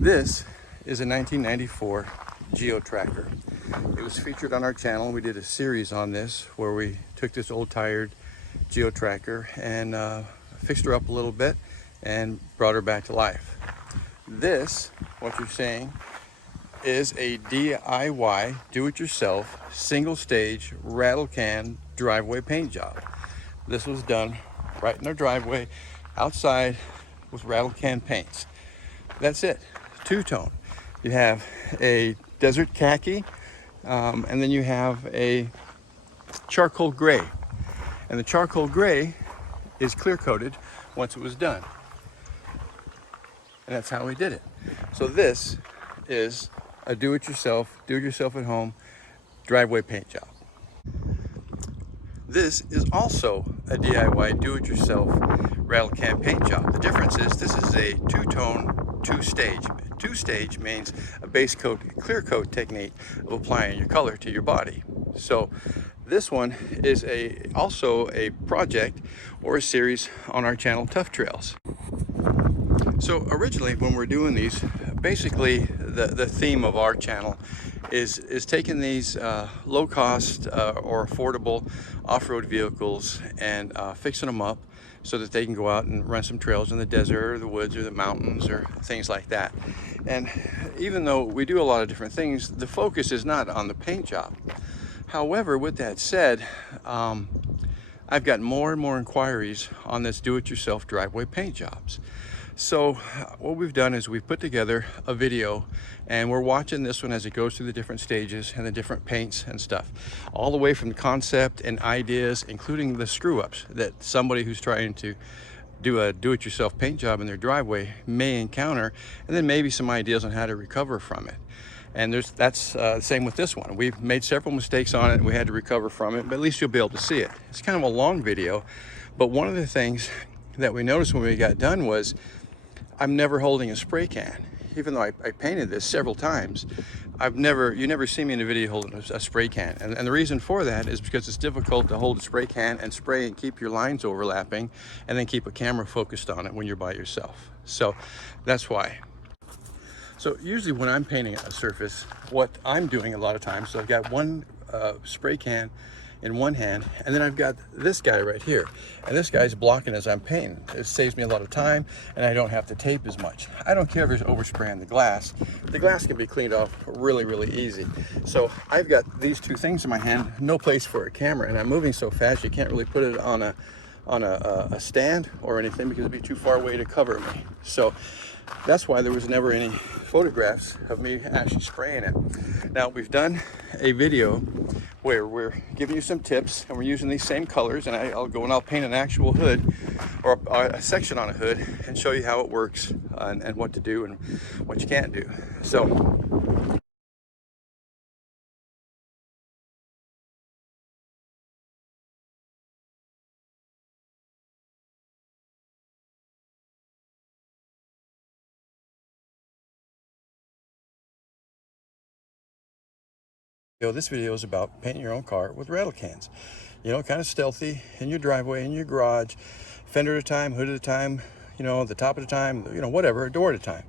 This is a 1994 Geo Tracker. It was featured on our channel. We did a series on this where we took this old tired Geo Tracker and fixed her up a little bit and brought her back to life. This, what you're seeing, is a DIY, do-it-yourself, single-stage rattle can driveway paint job. This was done right in our driveway, outside, with rattle can paints. That's it, two-tone. You have a desert khaki, and then you have a charcoal gray. And the charcoal gray is clear-coated once it was done. And that's how we did it. So this is a do-it-yourself at home driveway paint job. This is also a DIY do-it-yourself rattle can paint job. The difference is this is a two-tone, two-stage. Two-stage means a base coat, clear coat technique of applying your color to your body. So this one is also a project or a series on our channel, Tough Trails. So originally when we're doing these, basically the theme of our channel is taking these low-cost or affordable off-road vehicles and fixing them up so that they can go out and run some trails in the desert or the woods or the mountains or things like that. And even though we do a lot of different things, the focus is not on the paint job. However, with that said, I've got more and more inquiries on this do-it-yourself driveway paint jobs. So what we've done is we've put together a video and we're watching this one as it goes through the different stages and the different paints and stuff, all the way from the concept and ideas, including the screw-ups that somebody who's trying to do a do-it-yourself paint job in their driveway may encounter, and then maybe some ideas on how to recover from it. And that's the same with this one. We've made several mistakes on it and we had to recover from it, but at least you'll be able to see it. It's kind of a long video, but one of the things that we noticed when we got done was I'm never holding a spray can. Even though I painted this several times, you never see me in a video holding a spray can. And the reason for that is because it's difficult to hold a spray can and spray and keep your lines overlapping and then keep a camera focused on it when you're by yourself. So that's why. So usually when I'm painting a surface, what I'm doing a lot of times, so I've got one spray can in one hand, and then I've got this guy right here, and this guy's blocking as I'm painting. It saves me a lot of time and I don't have to tape as much. I don't care if there's overspray on the glass. The glass can be cleaned off really easy. So I've got these two things in my hand, no place for a camera, and I'm moving so fast you can't really put it on a stand or anything because it'd be too far away to cover me. So that's why there was never any photographs of me actually spraying it. Now we've done a video where we're giving you some tips and we're using these same colors, and I'll go and I'll paint an actual hood or a section on a hood and show you how it works and what to do and what you can't do. So this video is about painting your own car with rattle cans. You know, kind of stealthy in your driveway, in your garage, fender at a time, hood at a time, you know, the top at a time, you know, whatever, a door at a time.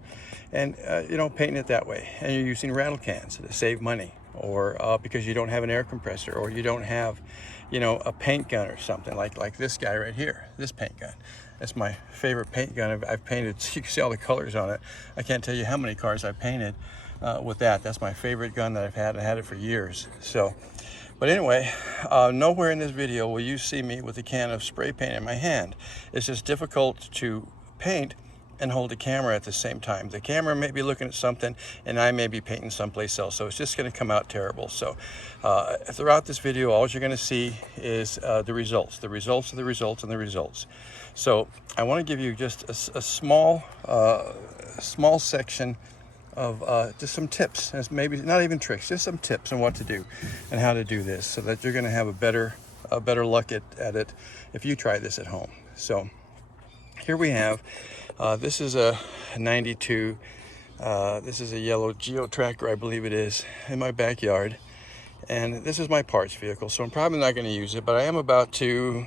And, you know, painting it that way. And you're using rattle cans to save money, or because you don't have an air compressor, or you don't have, you know, a paint gun or something like this guy right here, this paint gun. That's my favorite paint gun I've painted. You can see all the colors on it. I can't tell you how many cars I've painted with that. That's my favorite gun that I've had. I had it for years. So, but anyway, nowhere in this video will you see me with a can of spray paint in my hand. It's just difficult to paint and hold the camera at the same time. The camera may be looking at something and I may be painting someplace else, so it's just going to come out terrible. So throughout this video, all you're going to see is the results of the results and the results. So I want to give you just a small section of just some tips, and maybe not even tricks, just some tips on what to do and how to do this, so that you're going to have a better luck at it if you try this at home. So here we have this is a 92 this is a yellow Geo Tracker, I believe it is, in my backyard, and this is my parts vehicle, so I'm probably not going to use it, but I am about to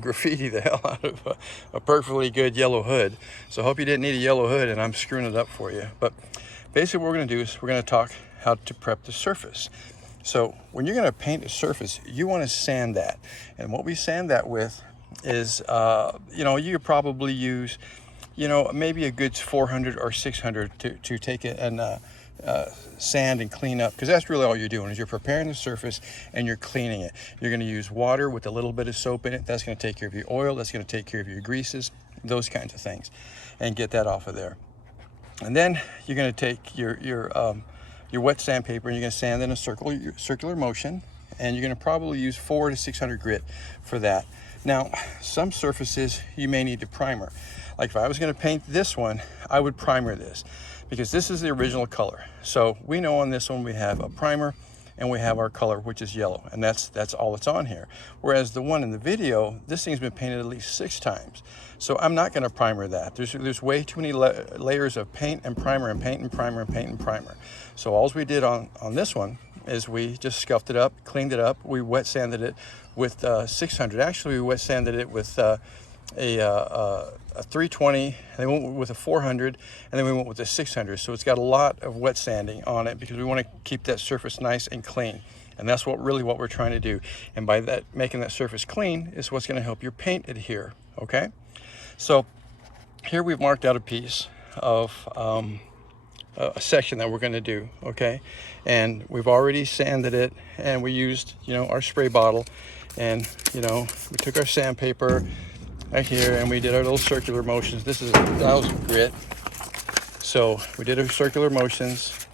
graffiti the hell out of a perfectly good yellow hood. So I hope you didn't need a yellow hood and I'm screwing it up for you. But basically what we're going to do is we're going to talk how to prep the surface. So when you're going to paint a surface, you want to sand that. And what we sand that with is, you could probably use, maybe a good 400 or 600 to take it and sand and clean up, because that's really all you're doing is you're preparing the surface and you're cleaning it. You're going to use water with a little bit of soap in it. That's going to take care of your oil. That's going to take care of your greases, those kinds of things, and get that off of there. And then you're going to take your wet sandpaper and you're going to sand in a circular motion, and you're going to probably use 400 to 600 grit for that. Now, some surfaces you may need to primer. Like if I was going to paint this one, I would primer this because this is the original color. So we know on this one we have a primer and we have our color, which is yellow, and that's all that's on here. Whereas the one in the video, this thing's been painted at least 6 times. So I'm not going to primer that. There's way too many layers of paint and primer and paint and primer and paint and primer. So all we did on this one is we just scuffed it up, cleaned it up. We wet sanded it with 600. Actually, we wet sanded it with a 320, and then we went with a 400, and then we went with a 600. So it's got a lot of wet sanding on it because we want to keep that surface nice and clean. And that's what we're trying to do. And by that, making that surface clean is what's going to help your paint adhere, okay? So here we've marked out a piece of a section that we're going to do, okay? And we've already sanded it, and we used, our spray bottle, and, we took our sandpaper right here and we did our little circular motions. This is 1,000 grit. So we did our circular motions.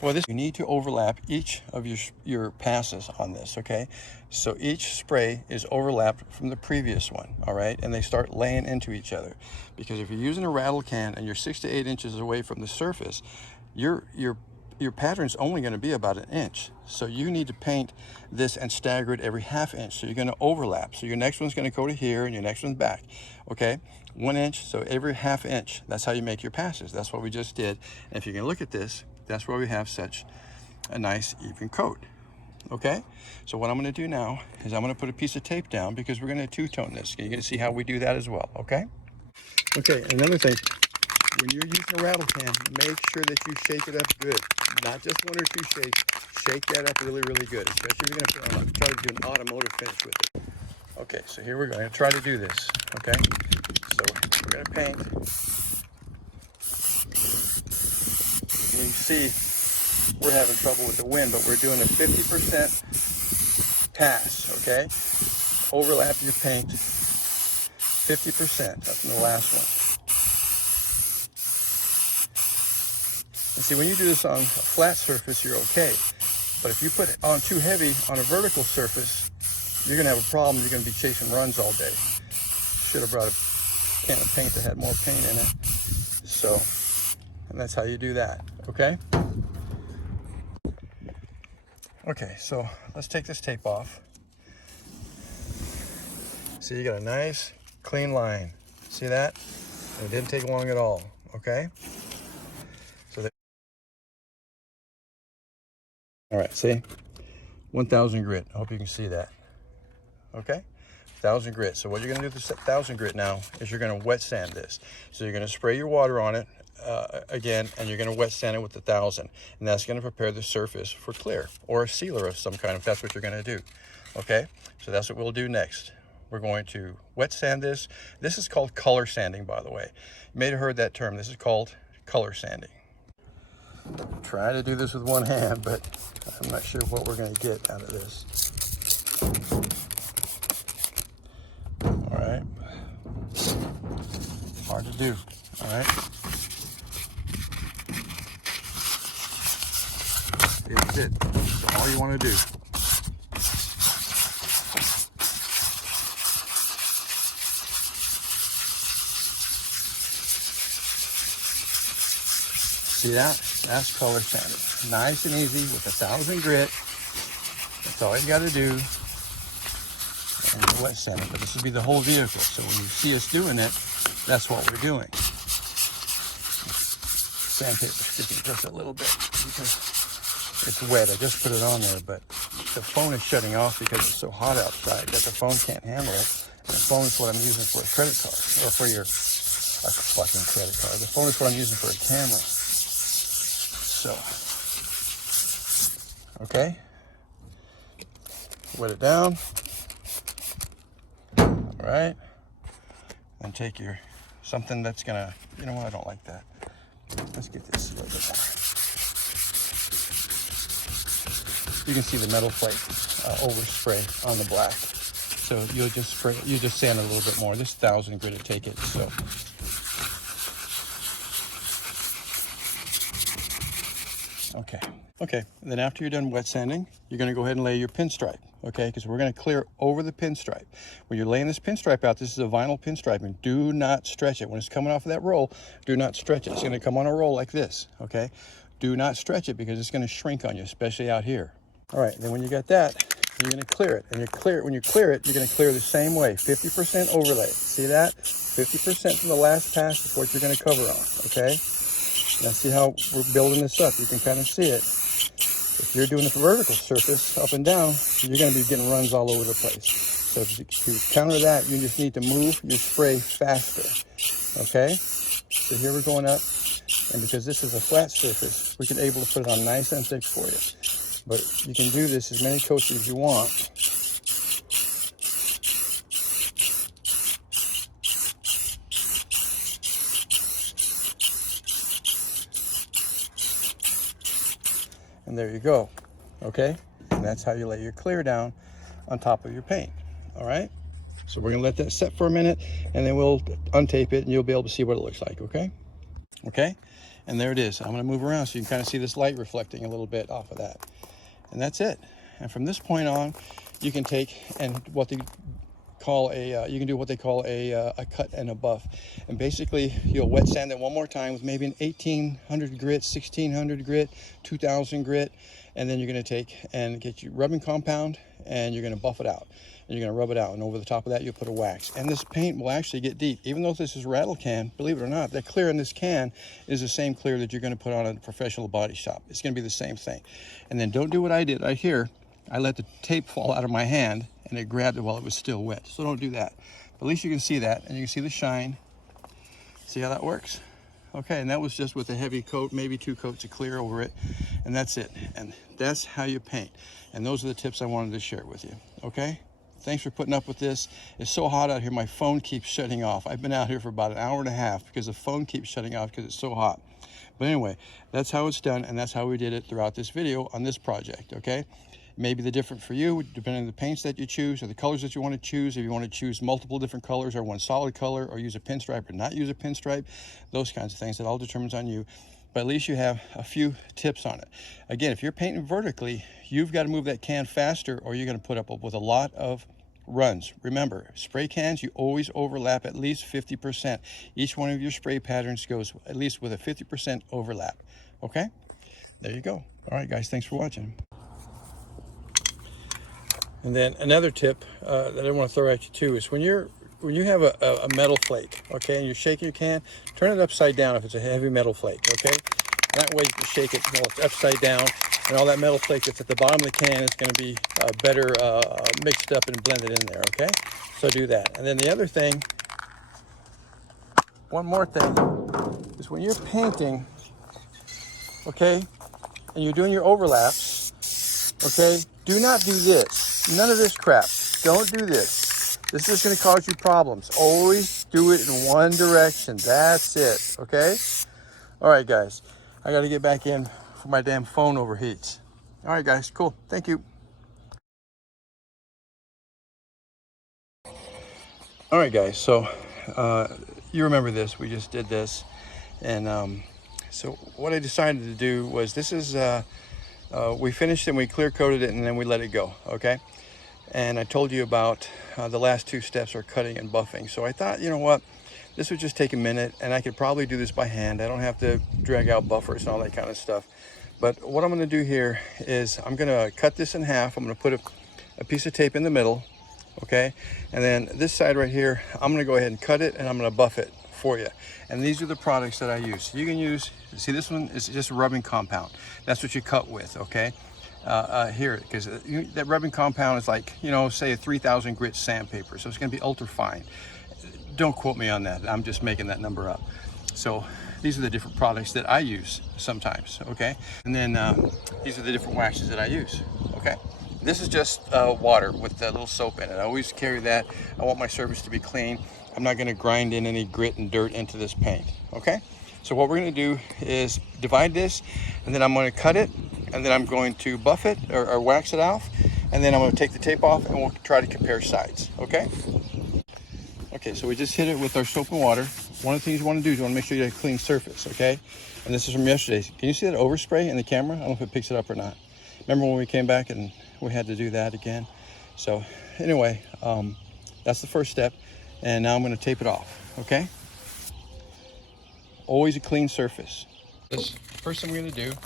Well, you need to overlap each of your passes on this, okay? So each spray is overlapped from the previous one, all right? And they start laying into each other. Because if you're using a rattle can and you're 6 to 8 inches away from the surface, your pattern's only going to be about 1 inch. So you need to paint this and stagger it every 1/2 inch. So you're going to overlap. So your next one's going to go to here and your next one's back, okay? 1 inch, so every 1/2 inch. That's how you make your passes. That's what we just did. And if you can look at this, that's why we have such a nice even coat, okay? So what I'm going to do now is I'm going to put a piece of tape down because we're going to two-tone this. You're going to see how we do that as well, okay? Okay, another thing, when you're using a rattle can, make sure that you shake it up good. Not just 1 or 2 shakes. Shake that up really, really good, especially if you're going to try to do an automotive finish with it. Okay, so here we're going to try to do this, okay? So we're going to paint. You can see we're having trouble with the wind, but we're doing a 50% pass, okay? Overlap your paint 50%. That's in the last one. And see, when you do this on a flat surface, you're okay. But if you put it on too heavy on a vertical surface, you're going to have a problem. You're going to be chasing runs all day. Should have brought a can of paint that had more paint in it. So, and that's how you do that, okay? Okay, so let's take this tape off. See, you got a nice, clean line. See that? And it didn't take long at all, okay? So all right, see? 1,000 grit. I hope you can see that. Okay? 1,000 grit. So what you're going to do with this 1,000 grit now is you're going to wet sand this. So you're going to spray your water on it again, and you're going to wet sand it with 1,000. And that's going to prepare the surface for clear or a sealer of some kind if that's what you're going to do. Okay? So that's what we'll do next. We're going to wet sand this. This is called color sanding, by the way. You may have heard that term. This is called color sanding. I'm trying to do this with one hand, but I'm not sure what we're going to get out of this. All right. Hard to do. All right. It's it. That's all you want to do. See that? That's color sanding. Nice and easy with 1,000 grit. That's all you got to do. And wet sand it. But this will be the whole vehicle. So when you see us doing it, that's what we're doing. Sandpaper sticking just a little bit because it's wet. I just put it on there, but the phone is shutting off because it's so hot outside that the phone can't handle it. And the phone is what I'm using for a credit card, or for your fucking credit card. The phone is what I'm using for a camera. So, okay, wet it down. All right, and take your something that's gonna, you know what, I don't like that. Let's get this a little bit more. You can see the metal flake overspray on the black. So you'll just spray, you just sand it a little bit more. This 1000 grit to take it. So okay. And then after you're done wet sanding, you're going to go ahead and lay your pinstripe. Okay, because we're going to clear over the pinstripe. When you're laying this pinstripe out, this is a vinyl pinstripe, and do not stretch it. When it's coming off of that roll, do not stretch it. It's going to come on a roll like this. Okay, do not stretch it because it's going to shrink on you, especially out here. All right, then when you got that, you're going to clear it. And when you clear it, you're going to clear the same way, 50% overlay. See that? 50% from the last pass is what you're going to cover on. Okay, now see how we're building this up. You can kind of see it. If you're doing a vertical surface up and down, you're going to be getting runs all over the place. So to counter that, you just need to move your spray faster. Okay? So here we're going up, and because this is a flat surface, we can able to put it on nice and thick for you. But you can do this as many coats as you want. And there you go, okay? And that's how you lay your clear down on top of your paint, all right? So we're gonna let that set for a minute, and then we'll untape it, and you'll be able to see what it looks like, okay? Okay, and there it is. I'm gonna move around so you can kind of see this light reflecting a little bit off of that. And that's it. And from this point on, you can take and what they call a, you can do what they call a cut and a buff. And basically, you'll wet sand it one more time with maybe an 1800 grit, 1600 grit, 2000 grit, and then you're going to take and get your rubbing compound, and you're going to buff it out, and you're going to rub it out, and over the top of that, you'll put a wax. And this paint will actually get deep. Even though this is rattle can, believe it or not, the clear in this can is the same clear that you're going to put on a professional body shop. It's going to be the same thing. And then don't do what I did right here. I let the tape fall out of my hand, and it grabbed it while it was still wet. So don't do that. But at least you can see that, and you can see the shine. See how that works? Okay, and that was just with a heavy coat, maybe 2 coats of clear over it, and that's it. And that's how you paint. And those are the tips I wanted to share with you, okay? Thanks for putting up with this. It's so hot out here, my phone keeps shutting off. I've been out here for about an hour and a half because the phone keeps shutting off because it's so hot. But anyway, that's how it's done, and that's how we did it throughout this video on this project, okay? Maybe the different for you, depending on the paints that you choose or the colors that you want to choose. If you want to choose multiple different colors or one solid color, or use a pinstripe or not use a pinstripe, those kinds of things, that all determines on you. But at least you have a few tips on it. Again, if you're painting vertically, you've got to move that can faster, or you're going to put up with a lot of runs. Remember, spray cans, you always overlap at least 50%. Each one of your spray patterns goes at least with a 50% overlap. Okay, there you go. All right, guys, thanks for watching. And then another tip that I want to throw at you too is when you have a metal flake, okay, and you're shaking your can, turn it upside down if it's a heavy metal flake, okay? And that way you can shake it while it's upside down, and all that metal flake that's at the bottom of the can is going to be better mixed up and blended in there, okay? So do that. And then the other thing, one more thing, is when you're painting, okay, and you're doing your overlaps, okay, do not do this. None of this crap. Don't do this. This is going to cause you problems. Always do it in one direction. That's it, okay? All right, guys. I got to get back in before my damn phone overheats. All right, guys. Cool. Thank you. All right, guys. So you remember this. We just did this. And so what I decided to do was, this is... we finished and we clear coated it, and then we let it go, okay? And I told you about the last 2 steps are cutting and buffing. So I thought, you know what, this would just take a minute, and I could probably do this by hand. I don't have to drag out buffers and all that kind of stuff. But what I'm going to do here is I'm going to cut this in half. I'm going to put a piece of tape in the middle, okay? And then this side right here, I'm going to go ahead and cut it, and I'm going to buff it for you. And these are the products that I use. You can use, see, this one is just rubbing compound. That's what you cut with, okay? here, because that rubbing compound is like, you know, say a 3,000 grit sandpaper, so it's going to be ultra fine. Don't quote me on that. I'm just making that number up. So these are the different products that I use sometimes, okay? And then these are the different waxes that I use, okay? This is just water with a little soap in it. I always carry that. I want my surface to be clean. I'm not going to grind in any grit and dirt into this paint, okay? So what we're going to do is divide this, and then I'm going to cut it, and then I'm going to buff it or wax it off, and then I'm going to take the tape off, and we'll try to compare sides, okay? Okay, so we just hit it with our soap and water. One of the things you want to do is you want to make sure you have a clean surface, okay? And this is from yesterday. Can you see that overspray in the camera? I don't know if it picks it up or not. Remember when we came back and we had to do that again? So anyway, that's the first step. And now I'm going to tape it off, okay? Always a clean surface. This first thing we're going to do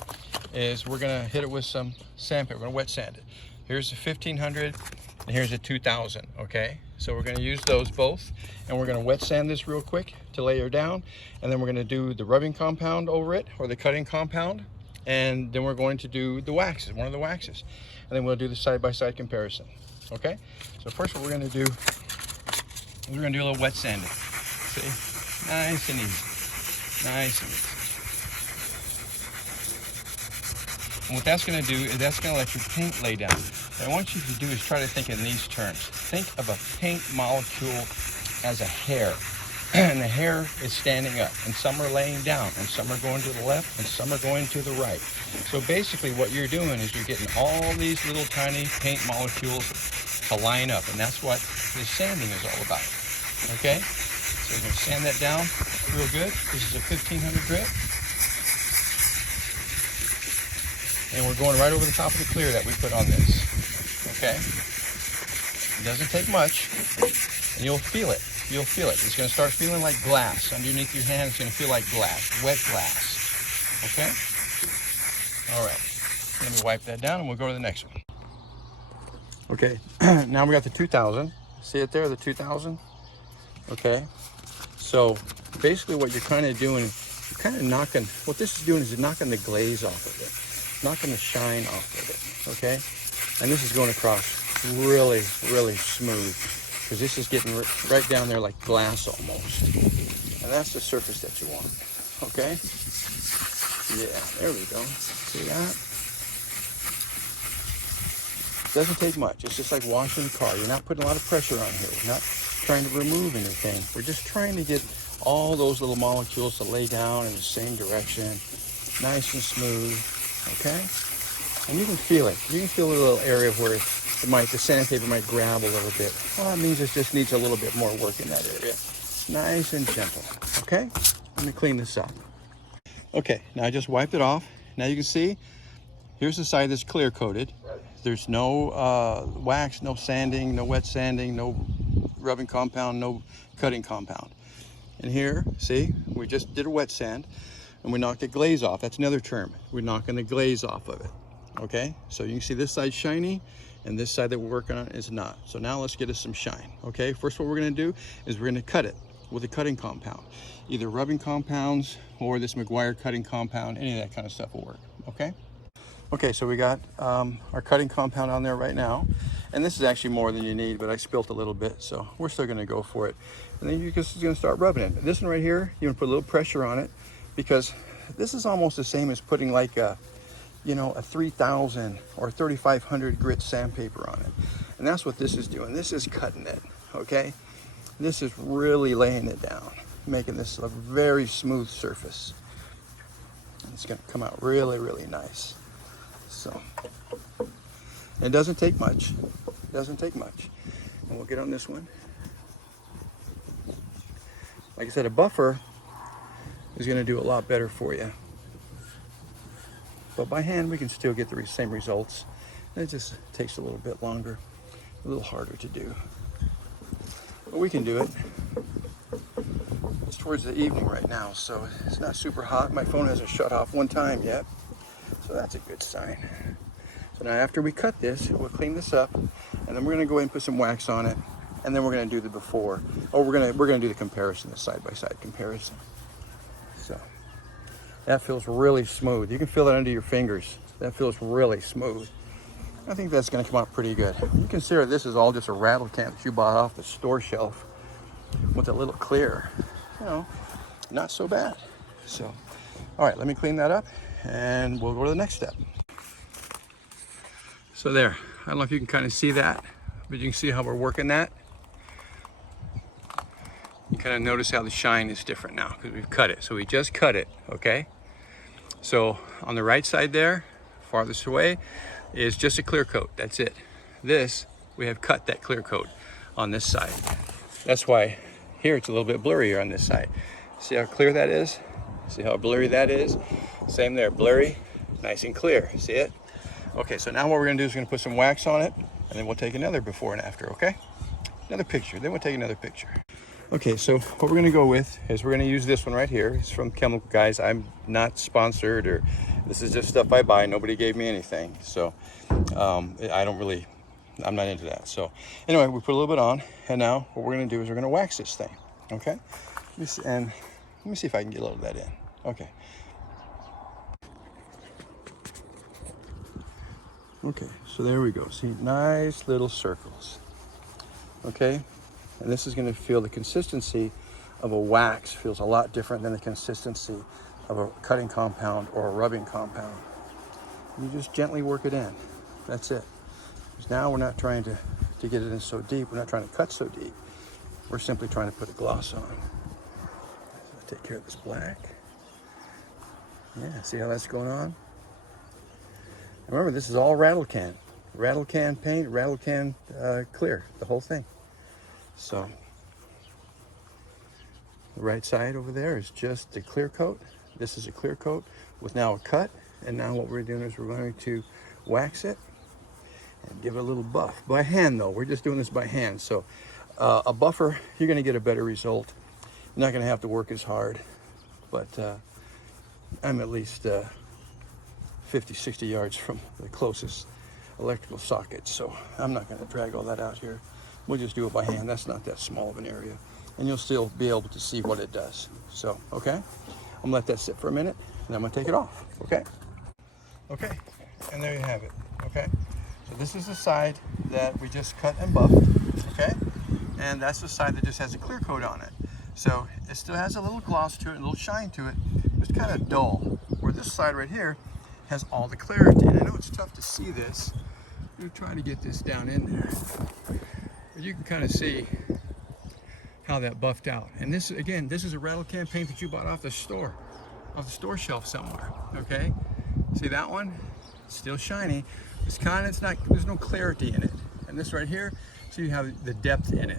is we're going to hit it with some sandpaper. We're going to wet sand it. Here's a 1500 and here's a 2000, okay? So we're going to use those both, and we're going to wet sand this real quick to layer down, and then we're going to do the rubbing compound over it, or the cutting compound, and then we're going to do the waxes, one of the waxes, and then we'll do the side-by-side comparison, okay? So first what we're going to do is we're going to do a little wet sanding. See? Nice and easy. Nice and easy. And what that's going to do is that's going to let your paint lay down. What I want you to do is try to think in these terms. Think of a paint molecule as a hair. And the hair is standing up. And some are laying down. And some are going to the left. And some are going to the right. So basically what you're doing is you're getting all these little tiny paint molecules to line up. And that's what this sanding is all about. Okay? So we're going to sand that down real good. This is a 1500 grit. And we're going right over the top of the clear that we put on this, okay? It doesn't take much, and you'll feel it. You'll feel it. It's going to start feeling like glass. Underneath your hand, it's going to feel like glass, wet glass, okay? All right, let me wipe that down, and we'll go to the next one. Okay, now we got the 2000. See it there, the 2000? Okay, so basically what you're kind of doing, you're kind of knocking, what this is doing is knocking the glaze off of it. Knocking the shine off of it, okay? And this is going across really, really smooth, because this is getting right down there like glass almost. And that's the surface that you want, okay? Yeah, there we go. See that? Doesn't take much. It's just like washing a car. You're not putting a lot of pressure on here. We're not trying to remove anything. We're just trying to get all those little molecules to lay down in the same direction, nice and smooth. Okay, and you can feel it. You can feel a little area where the sandpaper might grab a little bit. Well, that means it just needs a little bit more work in that area. Nice and gentle. Okay, let me clean this up. Okay, now I just wiped it off. Now you can see, here's the side that's clear coated. There's no wax, no sanding, no wet sanding, no rubbing compound, no cutting compound. And here, see, we just did a wet sand. And we knocked the glaze off. That's another term. We're knocking the glaze off of it. Okay, so you can see this side's shiny and this side that we're working on is not. So now let's get us some shine. Okay, first what we're going to do is we're going to cut it with a cutting compound. Either rubbing compounds or this McGuire cutting compound, any of that kind of stuff will work. Okay, okay, so we got our cutting compound on there right now. And this is actually more than you need, but I spilt a little bit, so we're still going to go for it. And then you're just going to start rubbing it. This one right here, you're going to put a little pressure on it, because this is almost the same as putting like a, you know, a 3000 or 3500 grit sandpaper on it. And that's what this is doing. This is cutting it, okay? This is really laying it down, making this a very smooth surface. It's gonna come out really, really nice. So, it doesn't take much. It doesn't take much. And we'll get on this one. Like I said, a buffer is going to do a lot better for you. But by hand, we can still get the same results. It just takes a little bit longer, a little harder to do. But we can do it. It's towards the evening right now, so it's not super hot. My phone hasn't shut off one time yet, so that's a good sign. So now after we cut this, we'll clean this up, and then we're going to go ahead and put some wax on it, and then we're going to do the before. Oh, we're going to do the comparison, the side-by-side comparison. So that feels really smooth. You can feel it under your fingers. That feels really smooth. I think that's gonna come out pretty good. You consider this is all just a rattle can that you bought off the store shelf with a little clear, you know, not so bad. So, all right, let me clean that up and we'll go to the next step. So there, I don't know if you can kind of see that, but you can see how we're working that. You kind of notice how the shine is different now because we've cut it. So we just cut it, okay? So on the right side there, farthest away, is just a clear coat, that's it. This, we have cut that clear coat on this side. That's why here it's a little bit blurrier on this side. See how clear that is? See how blurry that is? Same there, blurry, nice and clear, see it? Okay, so now what we're gonna do is we're gonna put some wax on it and then we'll take another before and after, okay? Another picture, then we'll take another picture. Okay, so what we're gonna go with is we're gonna use this one right here. It's from Chemical Guys. I'm not sponsored, or this is just stuff I buy. Nobody gave me anything. So I'm not into that. So anyway, we put a little bit on, and now what we're gonna do is we're gonna wax this thing, okay? And let me see if I can get a little of that in. Okay. Okay, so there we go. See, nice little circles, okay? And this is going to feel the consistency of a wax feels a lot different than the consistency of a cutting compound or a rubbing compound. You just gently work it in. That's it. Because now we're not trying to get it in so deep. We're not trying to cut so deep. We're simply trying to put a gloss on. So take care of this black. Yeah, see how that's going on? Remember, this is all rattle can. Rattle can paint, rattle can clear, the whole thing. So the right side over there is just the clear coat. This is a clear coat with now a cut. And now what we're doing is we're going to wax it and give it a little buff. By hand though, we're just doing this by hand. So a buffer, you're gonna get a better result. You're not gonna have to work as hard, but I'm at least 50, 60 yards from the closest electrical socket. So I'm not gonna drag all that out here. We'll just do it by hand. That's not that small of an area. And you'll still be able to see what it does. So, okay, I'm gonna let that sit for a minute and I'm gonna take it off, okay? Okay, and there you have it, okay? So this is the side that we just cut and buffed, okay? And that's the side that just has a clear coat on it. So it still has a little gloss to it, a little shine to it, but it's kind of dull. Where this side right here has all the clarity. And I know it's tough to see this. I'm trying to get this down in there. But you can kind of see how that buffed out. And this, again, this is a rattle can paint that you bought off the store shelf somewhere, okay? See that one? It's still shiny. There's no clarity in it. And this right here, so you have the depth in it.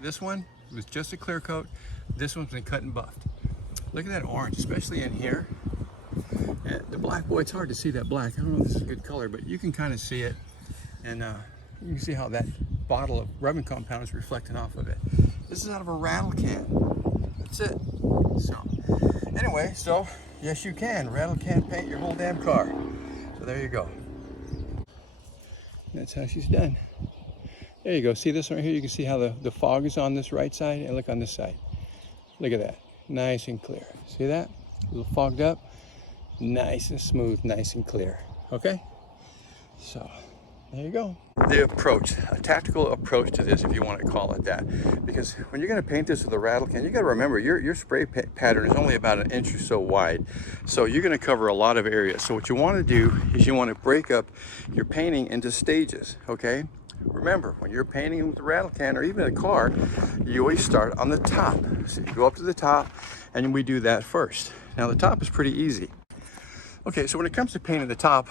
This one was just a clear coat. This one's been cut and buffed. Look at that orange, especially in here. And the black, boy, it's hard to see that black. I don't know if this is a good color, but you can kind of see it. And you can see how that bottle of rubbing compound is reflecting off of it. This is out of a rattle can. That's it. So, anyway, so yes, you can rattle can paint your whole damn car. So there you go. That's how she's done. There you go. See this right here? You can see how the fog is on this right side, and look on this side. Look at that. Nice and clear. See that? A little fogged up. Nice and smooth, nice and clear. Okay? So there you go. The approach, a tactical approach to this, if you want to call it that. Because when you're going to paint this with a rattle can, you got to remember your spray pattern is only about 1 inch or so wide. So you're going to cover a lot of areas. So what you want to do is you want to break up your painting into stages, okay? Remember, when you're painting with a rattle can or even a car, you always start on the top. So you go up to the top and we do that first. Now the top is pretty easy. Okay, so when it comes to painting the top,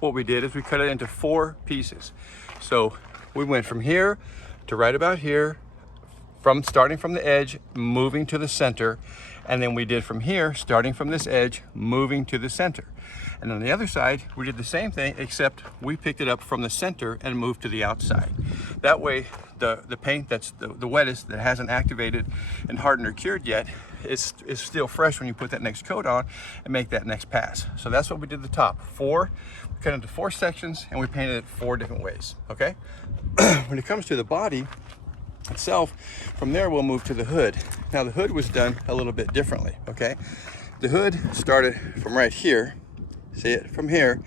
what we did is we cut it into 4 pieces. So we went from here to right about here, starting from the edge, moving to the center, and then we did from here, starting from this edge, moving to the center. And on the other side, we did the same thing, except we picked it up from the center and moved to the outside. That way, the paint that's the wettest, that hasn't activated and hardened or cured yet, is still fresh when you put that next coat on and make that next pass. So that's what we did the top. We cut into 4 sections and we painted it 4 different ways, okay? When it comes to the body itself, from there we'll move to the hood. Now the hood was done a little bit differently, okay? The hood started from right here, see it from here,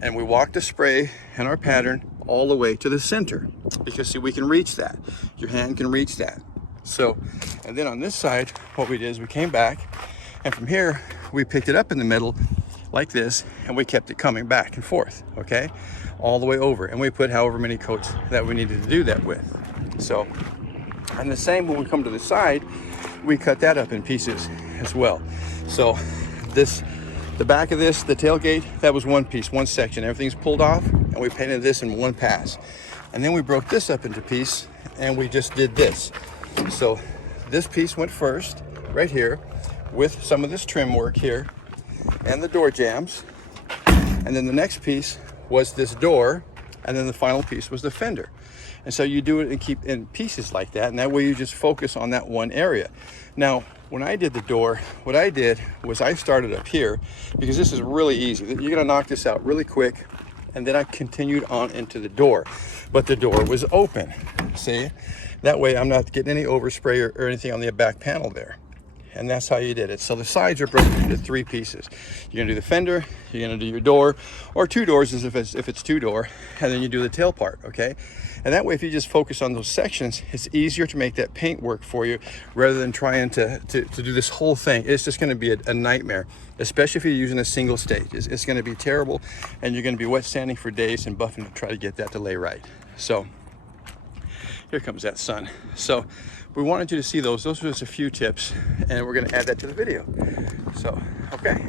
and we walk the spray and our pattern all the way to the center, because see, we can reach that. Your hand can reach that. So, and then on this side, what we did is we came back, and from here, we picked it up in the middle like this, and we kept it coming back and forth, okay? All the way over, and we put however many coats that we needed to do that with. So, and the same when we come to the side, we cut that up in pieces as well. So this, the back of this, the tailgate, that was one piece, one section. Everything's pulled off, and we painted this in one pass. And then we broke this up into pieces, and we just did this. So this piece went first, right here, with some of this trim work here, and the door jambs. And then the next piece was this door, and then the final piece was the fender. And so you do it and keep in pieces like that, and that way you just focus on that one area. Now, when I did the door, what I did was I started up here, because this is really easy. You're gonna knock this out really quick, and then I continued on into the door. But the door was open, see? That way I'm not getting any overspray or anything on the back panel there. And that's how you did it. So the sides are broken into three pieces. You're gonna do the fender, you're gonna do your door, or two doors if it's two door, and then you do the tail part, okay? And that way, if you just focus on those sections, it's easier to make that paint work for you rather than trying to do this whole thing. It's just gonna be a nightmare, especially if you're using a single stage. It's gonna be terrible, and you're gonna be wet sanding for days and buffing to try to get that to lay right. So here comes that sun. So we wanted you to see those. Those were just a few tips, and we're gonna add that to the video. So, okay.